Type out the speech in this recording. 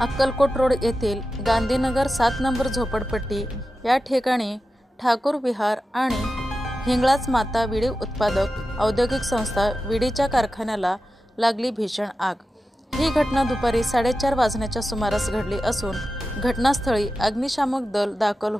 Akkalkot road येथील Gandhinagar 7 number झोपडपट्टी या ठिकाणी ठाकूर विहार आणि हिंगळाज माता विडी उत्पादक औद्योगिक संस्था विडीच्या कारखान्याला लागली भीषण आग। ही घटना दुपारी 4:30 वाजण्याच्या सुमारास घडली असून घटनास्थळी अग्निशामक दल दाखल